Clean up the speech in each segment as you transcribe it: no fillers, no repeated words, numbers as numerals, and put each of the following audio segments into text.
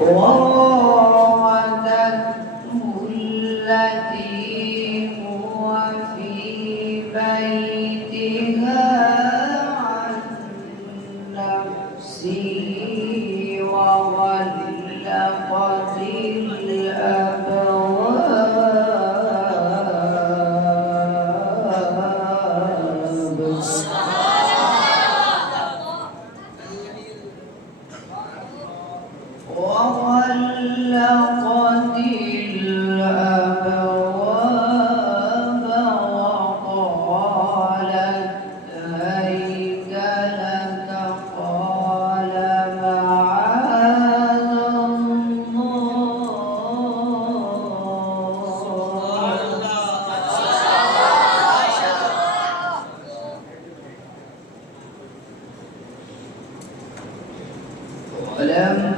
وراودته التي هو في بيتها عن نفسه وغلقت الأبواب وقالت هيت لك قال معاذ الله ولما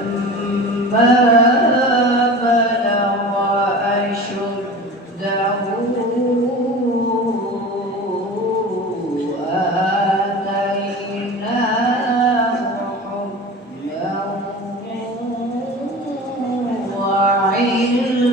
بلغ أشده آتيناه حكما وعلما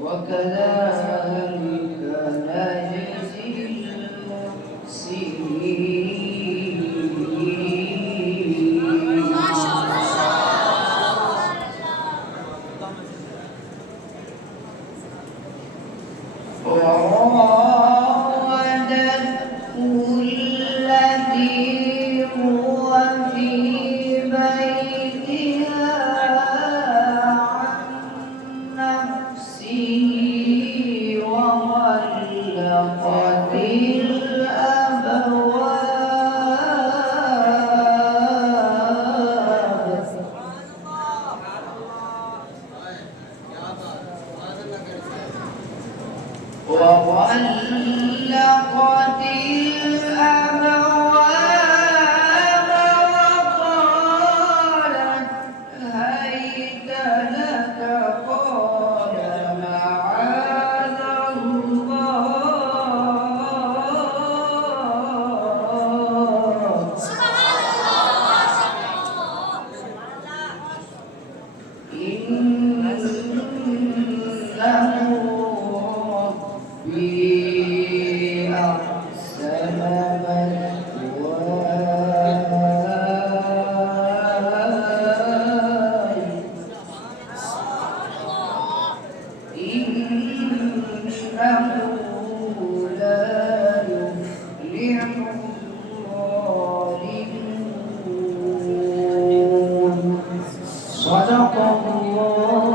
وكذلك نجزي المحسنين. ما شاء الله. وراودته التي هو في بيتها عن نفسه وغلقت الأبواب وقالت هيت لك قال معاذ الله إنه ربي أحسن مثواي إنه لا يفلح الظالمون. صدق الله